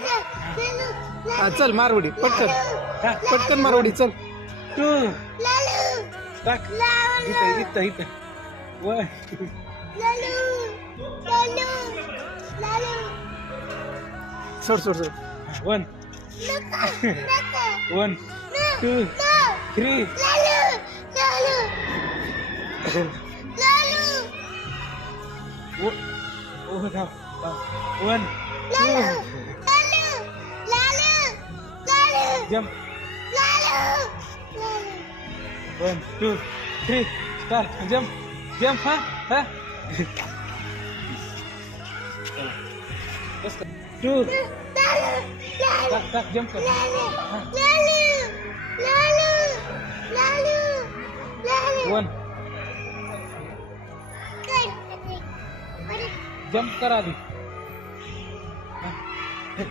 हा चल मारवडी पटकन पटकन मारवडी चल. टू टाक इथं इथं इथं वन सोड सोड सोड. One one two three one jump one two three start jump jump हा टू टाक जम्प कर वन जम्प कर आधी